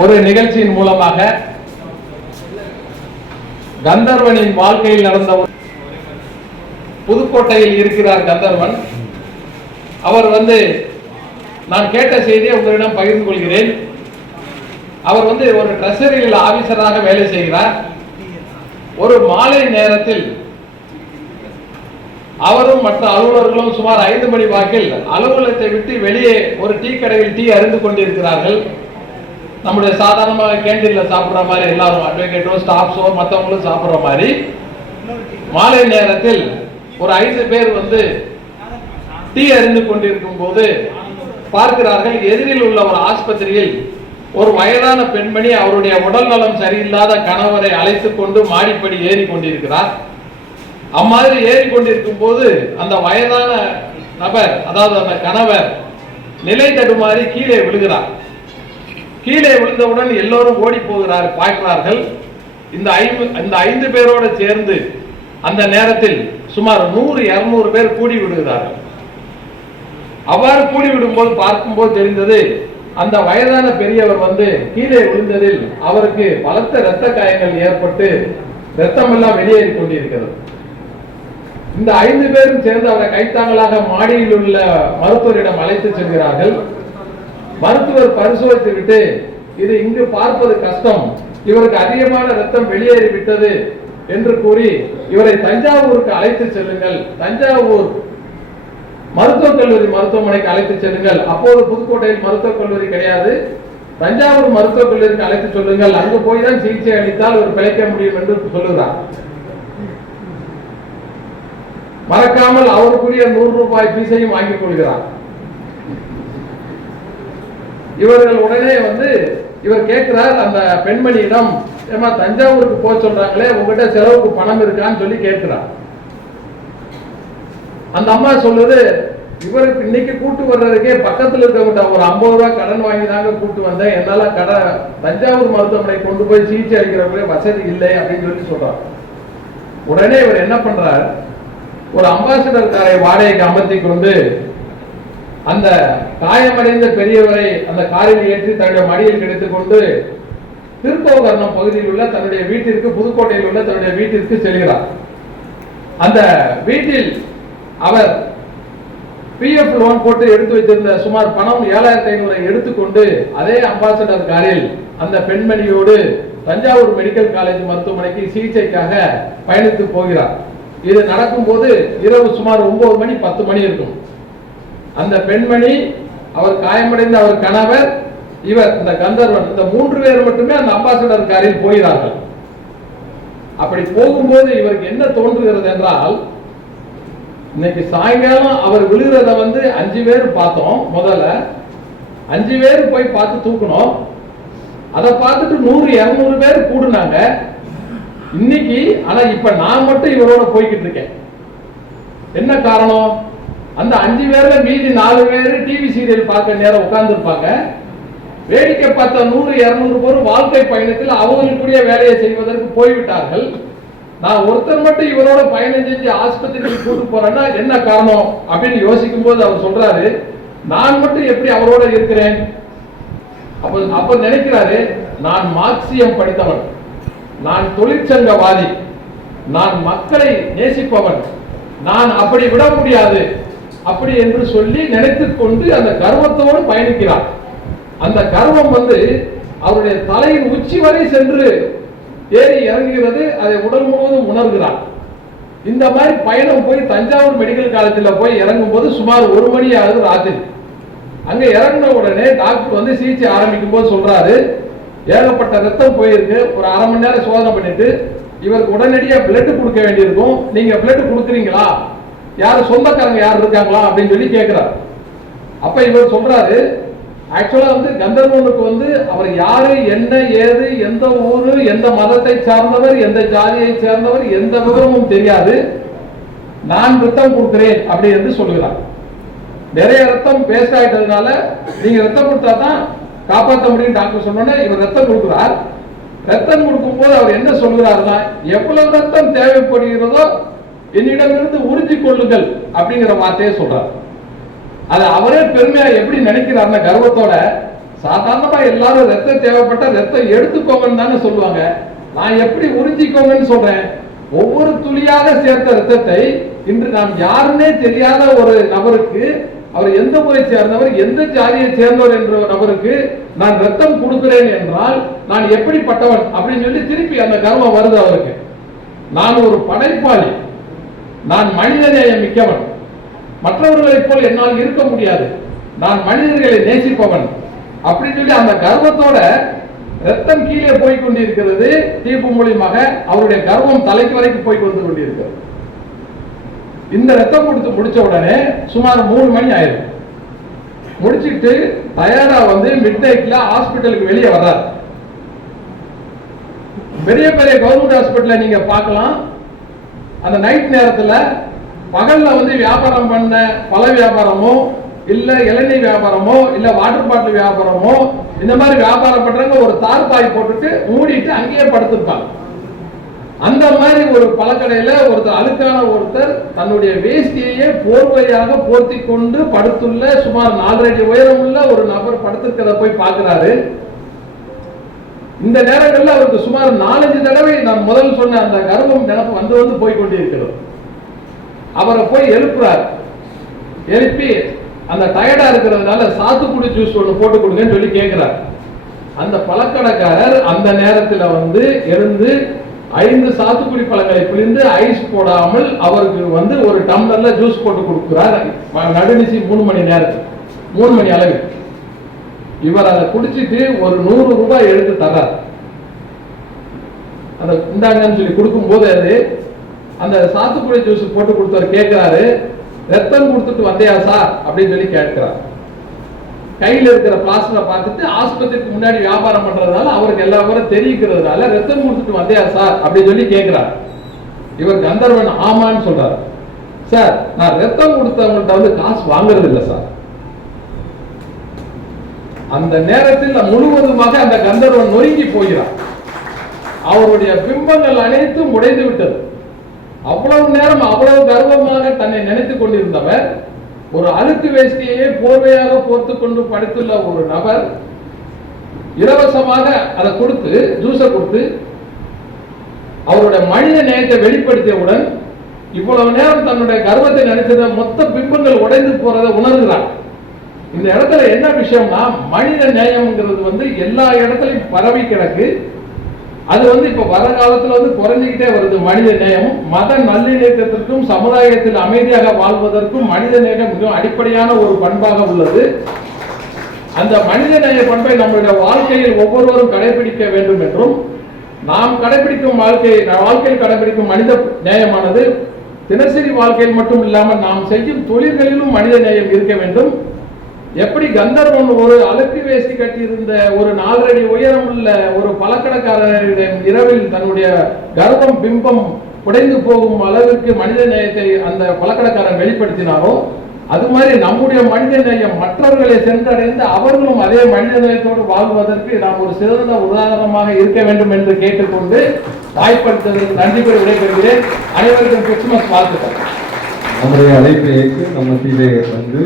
ஒரு நிகழ்ச்சியின் மூலமாக கந்தர்வனின் வாழ்க்கையில் நடந்த ஒரு- புதுக்கோட்டையில் இருக்கிறார் கந்தர்வன். அவர் வந்து நான் கேட்ட செய்தியை உங்களிடம் பகிர்ந்து கொள்கிறேன். அவர் வந்து ஒரு ட்ரெஷரியில் ஆபீசராக வேலை செய்கிறார். ஒரு மாலை நேரத்தில் அவரும் மற்ற அலுவலர்களும் சுமார் ஐந்து மணி வாக்கில் அலுவலகத்தை விட்டு வெளியே ஒரு டீ கடையில் டீ அறிந்து கொண்டிருக்கிறார்கள். நம்முடைய சாதாரணமாக கேண்டீன்ல சாப்பிடுற மாதிரி எல்லாரும் அட்வொகேட்டோ ஸ்டாஃப்ஸோ மற்றவங்களும் சாப்பிட்ற மாதிரி மாலை நேரத்தில் ஒரு ஐந்து பேர் வந்து டீ அறிந்து கொண்டிருக்கும் போது பார்க்கிறார்கள் எதிரில் உள்ள ஒரு ஆஸ்பத்திரியில் ஒரு வயதான பெண்மணி அவருடைய உடல் நலம் சரியில்லாத கணவரை அழைத்து கொண்டு மாடிப்படி ஏறி கொண்டிருக்கிறார். அம்மாதிரி ஏறி கொண்டிருக்கும் போது அந்த வயதான நபர் அதாவது அந்த கணவர் நிலை தடுமாறி கீழே விழுகிறார். கீழே விழுந்தவுடன் எல்லோரும் ஓடி போகிறார் பார்க்கிறார்கள். இந்த ஐந்து இந்த ஐந்து பேரோடு சேர்ந்து அந்த நேரத்தில் சுமார் நூறு இருநூறு பேர் கூடி விடுகிறார்கள் அவ்வாறு கூடி விடும்போது பார்க்கும்போது தெரிந்தது அந்த வயதான பெரியவர் வந்து கீழே விழுந்ததில் அவருக்கு பலத்த இரத்த காயங்கள் ஏற்பட்டு ரத்தம் எல்லாம் வெளியேறி கொண்டிருக்கிறது. இந்த ஐந்து பேரும் சேர்ந்து அவரை கைத்தாங்களாக மாடியில் உள்ள மருத்துவரிடம் அழைத்து செல்கிறார்கள். மருத்துவர் பரிசோதித்து விட்டு இது இங்கு பார்ப்பது கஷ்டம். இவருக்கு அதிகமான ரத்தம் வெளியேறி விட்டது என்று கூறி இவரை தஞ்சாவூருக்கு அழைத்து செல்லுங்கள். தஞ்சாவூர் மருத்துவக் கல்லூரி மருத்துவமனைக்கு அழைத்து செல்லுங்கள். அப்போது புதுக்கோட்டையில் மருத்துவக் கல்லூரி கிடையாது. தஞ்சாவூர் மருத்துவக் கல்லூரிக்கு அழைத்து சொல்லுங்கள். அங்கு போய் தான் சிகிச்சை அளித்தால் ஒரு பிழைக்க முடியும் என்று சொல்லுகிறார். மறக்காமல் அவருக்குரிய நூறு ரூபாய் பீசையும் வாங்கிக் கொள்கிறார். இவர்கள் உடனே வந்து இவர் கேட்கிறார் அந்த பெண்மணியிடம் ஏமா தஞ்சாவூருக்கு போக சொல்றாங்களே உங்ககிட்ட செலவுக்கு பணம் இருக்கான்னு சொல்லி கேட்கிறார். அந்த அம்மா சொல்லுது இவருக்கு இன்னைக்கு கூட்டு வர்றதுக்கே பக்கத்துல இருக்கவங்க ஒரு ஐம்பது ரூபாய் கடன் வாங்கி தாங்க கூட்டு வந்தேன். என்னால கடை தஞ்சாவூர் மருத்துவமனை கொண்டு போய் சிகிச்சை அளிக்கிறவங்களே வசதி இல்லை அப்படின்னு சொல்லி சொல்றார். உடனே இவர் என்ன பண்றார்? ஒரு அம்பாசிடர் காரை வாடகைக்கு அமர்த்தி கொண்டு அந்த காயமடைந்த பெரியவரை அந்த காரில் ஏற்றி தன்னுடைய மடியில் கிடைத்துக் கொண்டு திருக்கோகர்ணம் பகுதியில் உள்ள தன்னுடைய வீட்டிற்கு புதுக்கோட்டையில் உள்ள தன்னுடைய வீட்டிற்கு செல்கிறார். அந்த வீட்டில் அவர் பிஎஃப் லோன் போட்டு எடுத்து வைத்திருந்த சுமார் பணம் ஏழாயிரத்தி ஐநூறை எடுத்துக்கொண்டு அதே அம்பாசடர் காரில் அந்த பெண்மணியோடு தஞ்சாவூர் மெடிக்கல் காலேஜ் மருத்துவமனைக்கு சிகிச்சைக்காக பயணித்து போகிறார். இது நடக்கும்போது இரவு சுமார் ஒன்பது மணி பத்து மணி இருக்கும். அந்த பெண்மணி அவர் காயமடைந்த அவர் கணவர் இவர் இந்த கந்தர்வன் இந்த மூன்று பேர் மட்டுமே அந்த அம்பாசடர் காரில் போகிறார்கள். அப்படி போகும்போது இவருக்கு என்ன தோன்றுகிறது என்றால் இன்னைக்கு சாயங்காலம் அவர் விழுகிறத வந்து அஞ்சு பேர் பார்த்தோம் முதல்ல. அஞ்சு பேர் போய் பார்த்து தூக்கணும் அதை பார்த்துட்டு நூறு இருநூறு பேர் கூடுனாங்க. இன்னைக்கு ஆனா இப்ப நான் மட்டும் இவரோட போய்கிட்டு இருக்கேன். என்ன காரணம்? அந்த அஞ்சு பேர்ல மீதி நாலு பேர் டிவி சீரியல் பார்க்க நேரம் உட்கார்ந்துருப்பாங்க. வேடிக்கை பார்த்த நூறு இருநூறு பேர் வாழ்க்கை பயணத்தில் அவங்களுக்குரிய வேலையை செய்வதற்கு போய்விட்டார்கள். நான் ஒருத்தர் மட்டும் இவரோட பயணம் செஞ்சு ஆஸ்பத்திரிக்கு கூட்டு போறேன்னா என்ன காரணம் அப்படின்னு யோசிக்கும் போது அவர் சொல்றாரு நான் மட்டும் எப்படி அவரோட இருக்கிறேன்? அப்ப அப்ப நினைக்கிறாரு நான் மார்க்சியம் படித்தவன். நான் தொழிற்சங்கவாதி. நான் மக்களை நேசிப்பவன். நான் அப்படி விட முடியாது. அப்படி என்று சொல்லி நினைத்துக் கொண்டு அந்த கர்வத்தோடு பயணிக்கிறார். அந்த கர்வம் வந்து அவருடைய தலையின் உச்சி வரை சென்று ஏறி இறங்குகிறது அதை உடல் முழுவதும் உணர்கிறார். இந்த மாதிரி பயணம் போய் தஞ்சாவூர் மெடிக்கல் காலேஜில் போய் இறங்கும் போது சுமார் ஒரு மணி ஆகுது ராத்திரி. அங்க இறங்கின உடனே டாக்டர் வந்து சிகிச்சை ஆரம்பிக்கும் போது சொல்றாரு ஏகப்பட்ட ரத்தம் போயிருக்கு ஒரு அரை மணி நேரம் சோதனை பண்ணிட்டு இவருக்கு உடனடியாக பிளட் கொடுக்க வேண்டியிருக்கும். நீங்க பிளட் கொடுக்குறீங்களா? யாரு சொந்தக்காரங்க யார் இருக்காங்களா அப்படின்னு சொல்லி கேட்கிறார் அப்ப இவர் சொல்றாரு ஆக்சுவலா வந்து கந்தர்வனுக்கு வந்து அவர் யாரு என்ன ஏது எந்த ஊர் எந்த மதத்தை சார்ந்தவர் எந்த ஜாதியை சேர்ந்தவர் எந்த விவரமும் தெரியாது. நான் ரத்தம் கொடுக்கிறேன் அப்படி என்று சொல்லுகிறார். நிறைய ரத்தம் பேஸ்ட் ஆயிட்டதுனால நீங்க ரத்தம் கொடுத்தா தான் காப்பாற்ற முடியும் டாக்டர் சொன்னோன்னே இவர் ரத்தம் கொடுக்கிறார். ரத்தம் கொடுக்கும்போது அவர் என்ன சொல்கிறாருன்னா எவ்வளவு ரத்தம் தேவைப்படுகிறதோ என்னிடமிருந்து உறுதி கொள்ளுங்கள் அப்படிங்கிற வார்த்தையை சொல்றார். அது அவரே பெருமையா எப்படி நினைக்கிறாருன்னா கர்வத்தோட சாதாரணமா எல்லாரும் ரத்தம் தேவைப்பட்ட ரத்தம் எடுத்துக்கோங்கன்னு தானே சொல்லுவாங்க. நான் எப்படி உறிஞ்சிக்கோங்கன்னு சொல்றேன்? ஒவ்வொரு துளியாக சேர்த்த ரத்தத்தை இன்று நாம் யாருன்னே தெரியாத ஒரு நபருக்கு அவர் எந்த முறை சேர்ந்தவர் எந்த ஜாதியை சேர்ந்தவர் என்ற ஒரு நபருக்கு நான் ரத்தம் கொடுக்கிறேன் என்றால் நான் எப்படிப்பட்டவன் அப்படின்னு சொல்லி திருப்பி அந்த கர்வம் வருது அவருக்கு. நான் ஒரு படைப்பாளி. நான் மனிதநேயம் மிக்கவன். மற்றவர்களைப் போல் என்னால் இருக்க முடியாது. நான் மனிதர்களை நேசிப்பவன். அப்படின்னு சொல்லி அந்த கர்வத்தோட ரத்தம் கீழே போய் கொண்டிருக்கிறது. தீர்ப்பு மூலியமாக அவருடைய கர்வம் தலைக்கு வரைக்கும் போய் வந்து கொண்டிருக்கிறது. இந்த ரத்தம் கொடுத்து முடிச்ச உடனே சுமார் மூணு மணி ஆயிரும். முடிச்சுட்டு தயாரா வந்து மிட் நைட்ல ஹாஸ்பிட்டலுக்கு வெளியே வர்றார். பெரிய பெரிய கவர்மெண்ட் ஹாஸ்பிட்டல நீங்க பார்க்கலாம். அந்த நைட் நேரத்தில் பகல்ல வந்து வியாபாரம் பண்ண பழ வியாபாரமோ இல்ல இளநீர் வியாபாரமோ இல்ல வாட்டர் பாட்டில் வியாபாரமோ இந்த மாதிரி வியாபாரம் பண்றவங்க ஒரு தார்பாய் போட்டுட்டு மூடிட்டு அங்கேயே படுத்திருப்பாங்க. அந்த மாதிரி ஒரு பழக்கடையில ஒருத்தர் அழுக்கான ஒருத்தர் தன்னுடைய வேஷ்டியையே போர்வையாக போர்த்தி கொண்டு படுத்துள்ள சுமார் நாலரை அடி உயரமுள்ள ஒரு நபர் படுத்திருக்கிறத போய் பார்க்கிறாரு. இந்த நேரங்களில் அவருக்கு சுமார் நாலஞ்சு தடவை நான் முதல் சொன்ன அந்த கர்வம் நினப்பு வந்து வந்து போய் கொண்டிருக்கிறோம் அவரை போய் எழுப்புறார். எழுப்பி அந்த டயர்டா இருக்கிறதுனால சாத்துக்குடி ஜூஸ் ஒன்று போட்டு கொடுங்கன்னு சொல்லி கேட்கிறார் அந்த பழக்கடைக்காரர் அந்த நேரத்தில் வந்து எழுந்து ஐந்து சாத்துக்குடி பழங்களை பிழிந்து ஐஸ் போடாமல் அவருக்கு வந்து ஒரு டம்ளர்ல ஜூஸ் போட்டு கொடுக்கிறார். நடுநிசி மூணு மணி நேரத்துக்கு. மூணு மணி அளவு இவர் அதை குடிச்சிட்டு ஒரு நூறு ரூபாய் எடுத்து தர்றார். அந்த இந்தாங்கன்னு சொல்லி கொடுக்கும்போது அது அந்த சாத்துக்குடி ஜூஸ் போட்டு கொடுத்தவர் கேட்கிறாரு ரத்தம் கொடுத்துட்டு வந்தையா சார் அப்படின்னு சொல்லி கேட்கிறார். கையில் இருக்கிற பிளாஸ்டரை பார்த்துட்டு ஆஸ்பத்திரிக்கு முன்னாடி வியாபாரம் பண்றதுனால அவருக்கு எல்லா பேரும் தெரிவிக்கிறதுனால ரத்தம் கொடுத்துட்டு வந்தையா சார் அப்படின்னு சொல்லி கேட்கிறார். இவர் கந்தர்வன் ஆமான்னு சொல்றாரு. சார் நான் ரத்தம் கொடுத்தவங்கள்ட்ட வந்து காசு வாங்குறது இல்லை சார் அந்த நேரத்தில் முழுவதுமாக அந்த கந்தர்வன் நொறுங்கி போகிறார் அவருடைய பிம்பங்கள் அனைத்தும் உடைந்து விட்டது. அவ்வளவு நேரம் அவ்வளவு கர்வமாக தன்னை நினைத்துக் கொண்டிருந்தவர் ஒரு அழுத்து வேஷ்டியையே போர்வையாக போர்த்து கொண்டு படுத்துள்ள ஒரு நபர் இலவசமாக அதை கொடுத்து ஜூஸை கொடுத்து அவருடைய மனித நேயத்தை வெளிப்படுத்தியவுடன் இவ்வளவு நேரம் தன்னுடைய கர்வத்தை நினைச்சத மொத்த பிம்பங்கள் உடைந்து போறதை உணர்கிறார். இந்த இடத்துல என்ன விஷயம்னா மனித நேயம்ங்கிறது வந்து எல்லா இடத்துலையும் பரவி கிடக்கு. அது வந்து இப்ப வர காலத்துல வந்து குறைஞ்சிக்கிட்டே வருது. மனித நேயம் மத நல்லிணக்கத்திற்கும் சமுதாயத்தில் அமைதியாக வாழ்வதற்கும் மனித நேயம் மிகவும் அடிப்படையான ஒரு பண்பாக உள்ளது. அந்த மனித நேய பண்பை நம்முடைய வாழ்க்கையில் ஒவ்வொருவரும் கடைபிடிக்க வேண்டும் என்றும் நாம் கடைபிடிக்கும் வாழ்க்கை வாழ்க்கையில் கடைபிடிக்கும் மனித நேயமானது தினசரி வாழ்க்கையில் மட்டும் இல்லாமல் நாம் செய்யும் தொழில்களிலும் மனித நேயம் இருக்க வேண்டும். எப்படி கந்தர்வன் ஒரு அழுக்கு வேசி கட்டியிருந்த ஒரு நாலரடி உயரம் உள்ள ஒரு பழக்கணக்காரரிடம் இரவில் தன்னுடைய கர்வம் பிம்பம் உடைந்து போகும் அளவிற்கு மனித நேயத்தை அந்த பழக்கணக்காரன் வெளிப்படுத்தினாரோ அது மாதிரி நம்முடைய மனித நேயம் மற்றவர்களை சென்றடைந்து அவர்களும் அதே மனித நேயத்தோடு வாழ்வதற்கு நாம் ஒரு சிறந்த உதாரணமாக இருக்க வேண்டும் என்று கேட்டுக்கொண்டு வாய்ப்படுத்ததற்கு நன்றி பெற விடைபெறுகிறேன். அனைவருக்கும் கிறிஸ்துமஸ் வாழ்த்துக்கள். நம்முடைய அழைப்பை ஏற்று நம்ம வந்து